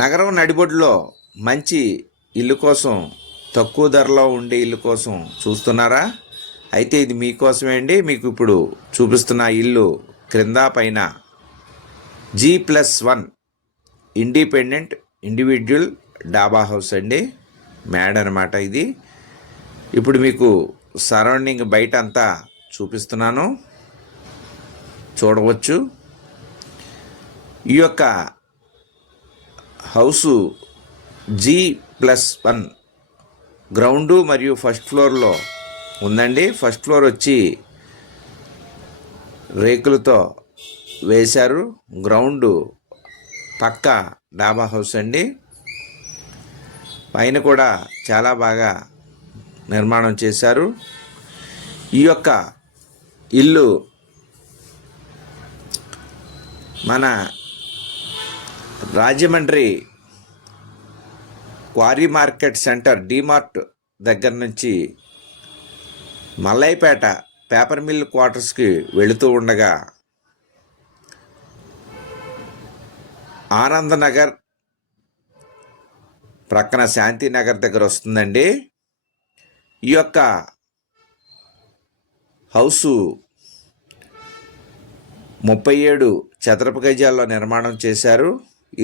నగరం నడిబొడ్డులో మంచి ఇల్లు కోసం, తక్కువ ధరలో ఉండే ఇల్లు కోసం చూస్తున్నారా? అయితే ఇది మీకోసమే అండి. మీకు ఇప్పుడు చూపిస్తున్న ఇల్లు క్రింద పైన G+1 ఇండిపెండెంట్ ఇండివిజువల్ డాబా హౌస్ అండి. మ్యాడ్ అనమాట ఇది. ఇప్పుడు మీకు సరౌండింగ్ బయట అంతా చూపిస్తున్నాను, చూడవచ్చు. ఈ యొక్క హౌసు G+1 గ్రౌండు మరియు ఫస్ట్ ఫ్లోర్లో ఉందండి. ఫస్ట్ ఫ్లోర్ వచ్చి రేకులతో వేశారు. గ్రౌండ్ పక్క డాబా హౌస్ అండి. పైన కూడా చాలా బాగా నిర్మాణం చేశారు. ఈ యొక్క ఇల్లు మన Rajahmundry quarry market centre DMart దగ్గర నుంచి మల్లైపేట పేపర్ మిల్ క్వార్టర్స్కి వెళుతూ ఉండగా ఆనందనగర్ ప్రక్కన శాంతినగర్ దగ్గర వస్తుందండి. ఈ యొక్క హౌసు 37 చదరపు గజాల్లో నిర్మాణం చేశారు.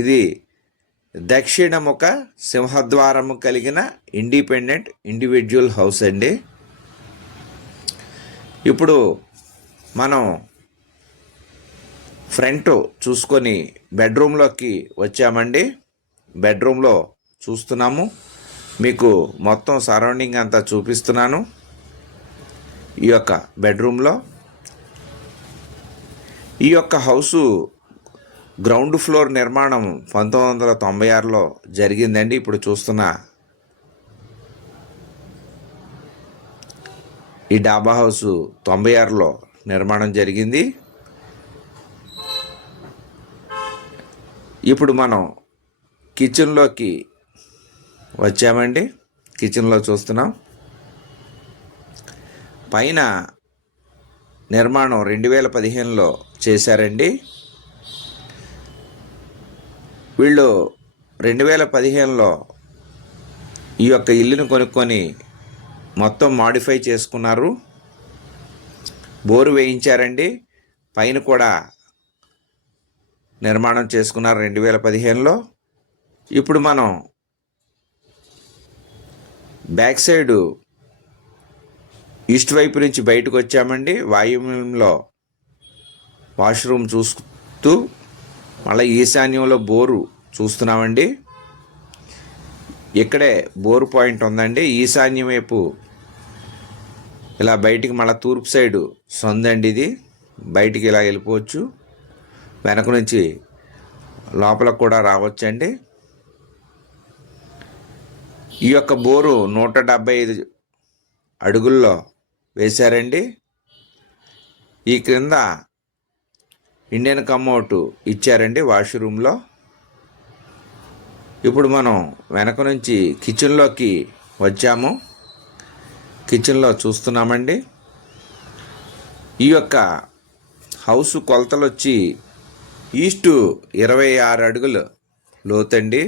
ఇది దక్షిణముఖ సింహద్వారము కలిగిన ఇండిపెండెంట్ ఇండివిజువల్ హౌస్ అండి. ఇప్పుడు మనం ఫ్రంట్ చూసుకొని బెడ్రూమ్లోకి వచ్చామండి. బెడ్రూమ్లో చూస్తున్నాము, మీకు మొత్తం సరౌండింగ్ అంతా చూపిస్తున్నాను. ఈ యొక్క బెడ్రూమ్లో ఈ యొక్క హౌసు గ్రౌండ్ ఫ్లోర్ నిర్మాణం 1996లో జరిగిందండి. ఇప్పుడు చూస్తున్న ఈ డాబా హౌసు 96లో నిర్మాణం జరిగింది. ఇప్పుడు మనం కిచెన్లోకి వచ్చామండి. కిచెన్లో చూస్తున్నాం. పైన నిర్మాణం 2015లో చేశారండి. వీళ్ళు 2015లో ఈ యొక్క ఇల్లును కొనుక్కొని మొత్తం మాడిఫై చేసుకున్నారు. బోరు వేయించారండి. పైన కూడా నిర్మాణం చేసుకున్నారు 2015లో. ఇప్పుడు మనం బ్యాక్ సైడు ఈస్ట్ వైపు నుంచి బయటకు వచ్చామండి. వాయువ్యంలో వాష్రూమ్ చూస్తూ మళ్ళీ ఈశాన్యంలో బోరు చూస్తున్నామండి. ఇక్కడే బోరు పాయింట్ ఉందండి. ఈశాన్యం వైపు ఇలా బయటికి మళ్ళీ తూర్పు సైడు సొందండి. ఇది బయటికి ఇలా వెళ్ళిపోవచ్చు. వెనక నుంచి లోపలకు కూడా రావచ్చండి. ఈ యొక్క బోరు 175 అడుగుల్లో వేశారండి. ఈ క్రింద ఇండియన్ కమ్అవుట్ ఇచ్చారండి వాష్రూమ్లో. ఇప్పుడు మనం వెనక నుంచి కిచెన్లోకి వచ్చాము. కిచెన్లో చూస్తున్నామండి. ఈ యొక్క హౌస్ కొలతలు వచ్చి ఈస్టు 26 అడుగులు లోతండి.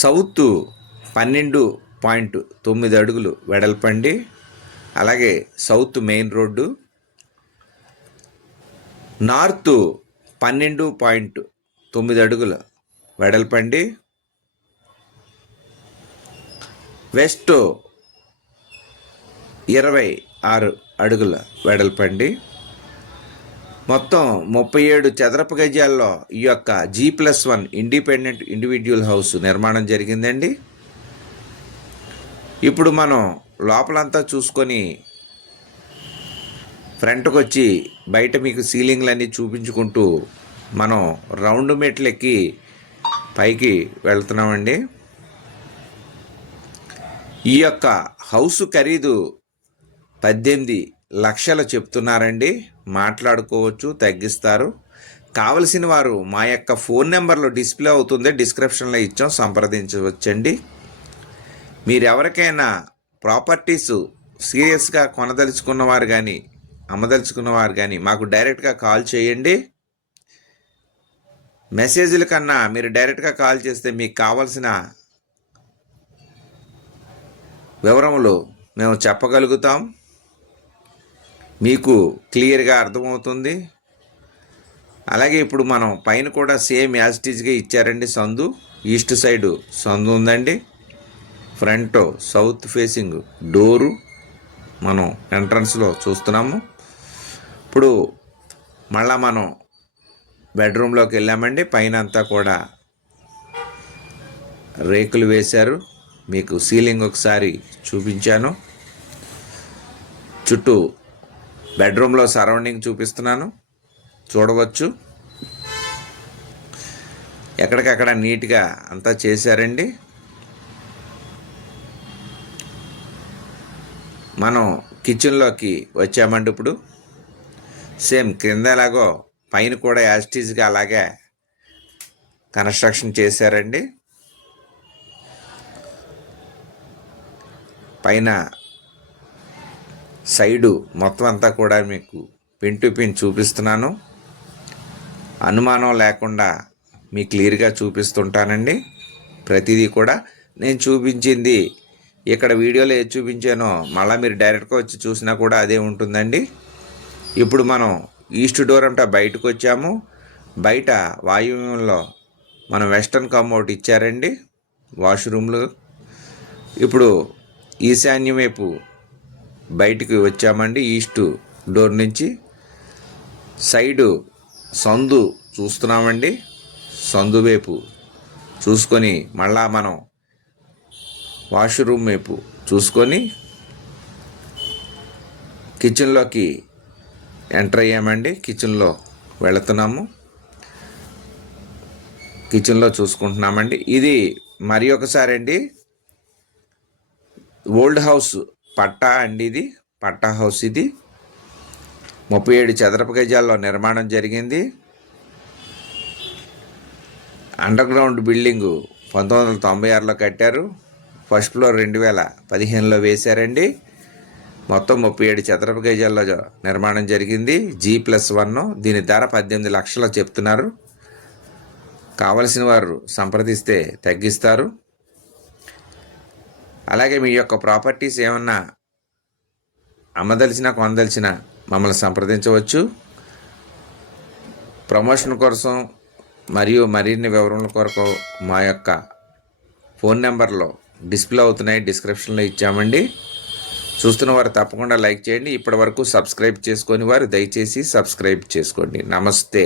సౌత్ 12.9 అడుగులు వెడల్పండి. అలాగే సౌత్ మెయిన్ రోడ్డు. నార్త్ 12.9 అడుగులు వెడల్పండి. వెస్ట్ 26 అడుగుల వెడల్పండి. మొత్తం 37 చదరపు గజాల్లో ఈ యొక్క G+1 ఇండిపెండెంట్ ఇండివిజువల్ హౌస్ నిర్మాణం జరిగిందండి. ఇప్పుడు మనం లోపలంతా చూసుకొని ఫ్రంట్కి వచ్చి బయట మీకు సీలింగ్లన్నీ చూపించుకుంటూ మనం రౌండ్ మెట్లు ఎక్కి పైకి వెళ్తున్నామండి. ఈ యొక్క హౌస్ ఖరీదు 18 లక్షలు చెప్తున్నారండి. మాట్లాడుకోవచ్చు, తగ్గిస్తారు. కావలసిన వారు మా యొక్క ఫోన్ నెంబర్లో డిస్ప్లే అవుతుంది, డిస్క్రిప్షన్లో ఇచ్చాం, సంప్రదించవచ్చండి. మీరెవరికైనా ప్రాపర్టీస్ సీరియస్గా కొనదలుచుకున్నవారు కానీ అమ్మదలుచుకున్నవారు కానీ మాకు డైరెక్ట్గా కాల్ చేయండి. మెసేజ్ల కన్నా మీరు డైరెక్ట్గా కాల్ చేస్తే మీకు కావాల్సిన వివరములు మేము చెప్పగలుగుతాం, మీకు క్లియర్గా అర్థమవుతుంది. అలాగే ఇప్పుడు మనం పైన కూడా సేమ్ యాజిటీజ్గా ఇచ్చారండి. సందు ఈస్ట్ సైడు సందు ఉందండి. ఫ్రంట్ సౌత్ ఫేసింగ్ డోరు మనం ఎంట్రన్స్లో చూస్తున్నాము. ఇప్పుడు మళ్ళా మనం బెడ్రూమ్లోకి వెళ్ళామండి. పైన అంతా కూడా రేకులు వేశారు. మీకు సీలింగ్ ఒకసారి చూపించాను. చుట్టూ బెడ్రూమ్లో సరౌండింగ్ చూపిస్తున్నాను, చూడవచ్చు. ఎక్కడికక్కడ నీట్గా అంతా చేశారండి. మనం కిచెన్లోకి వచ్చామండి. ఇప్పుడు సేమ్ కింద ఎలాగో పైన కూడా యాజిటీజ్గా అలాగే కన్స్ట్రక్షన్ చేశారండి. పైన సైడు మొత్తం అంతా కూడా మీకు పిన్ టు పిన్ చూపిస్తున్నాను. అనుమానం లేకుండా మీకు క్లియర్గా చూపిస్తుంటానండి. ప్రతిదీ కూడా నేను చూపించింది ఇక్కడ వీడియోలో ఏది చూపించానో మళ్ళీ మీరు డైరెక్ట్గా వచ్చి చూసినా కూడా అదే ఉంటుందండి. ఇప్పుడు మనం ఈస్ట్ డోర్ అంతా బయటకు వచ్చాము. బయట వాయువ్యంలో మనం వెస్టర్న్ కమోడ్ ఇచ్చారండి వాష్రూమ్లు. ఇప్పుడు ఈశాన్యం వైపు బయటికి వచ్చామండి. ఈస్ట్ డోర్ నుంచి సైడు సందు చూస్తున్నామండి. సందు వైపు చూసుకొని మళ్ళా మనం వాష్రూమ్ వైపు చూసుకొని కిచెన్లోకి ఎంటర్ అయ్యామండి. కిచెన్లో వెళుతున్నాము. కిచెన్లో చూసుకుంటున్నామండి. ఇది మరి ఒకసారి అండి ఓల్డ్ హౌస్ పట్టా అండి. ఇది పట్టా హౌస్. ఇది 37 చదరపు గజాల్లో నిర్మాణం జరిగింది. అండర్ గ్రౌండ్ బిల్డింగు 1996లో కట్టారు. ఫస్ట్ ఫ్లోర్ 2015లో వేశారండి. మొత్తం 37 చదరపు గజాల్లో నిర్మాణం జరిగింది. G+1. దీని ధర 18 లక్షలు చెప్తున్నారు. కావలసిన వారు సంప్రదిస్తే తగ్గిస్తారు. అలాగే మీ యొక్క ప్రాపర్టీస్ ఏమన్నా అమ్మదలిచినా కొనదలిచినా మమ్మల్ని సంప్రదించవచ్చు. ప్రమోషన్ కోసం మరియు మరిన్ని వివరాల కొరకు మా యొక్క ఫోన్ నెంబర్లో డిస్ప్లే అవుతున్నాయి, డిస్క్రిప్షన్లో ఇచ్చామండి. చూస్తున్న వారు తప్పకుండా లైక్ చేయండి. ఇప్పటి వరకు సబ్స్క్రైబ్ చేసుకొని వారు దయచేసి సబ్స్క్రైబ్ చేసుకోండి. నమస్తే.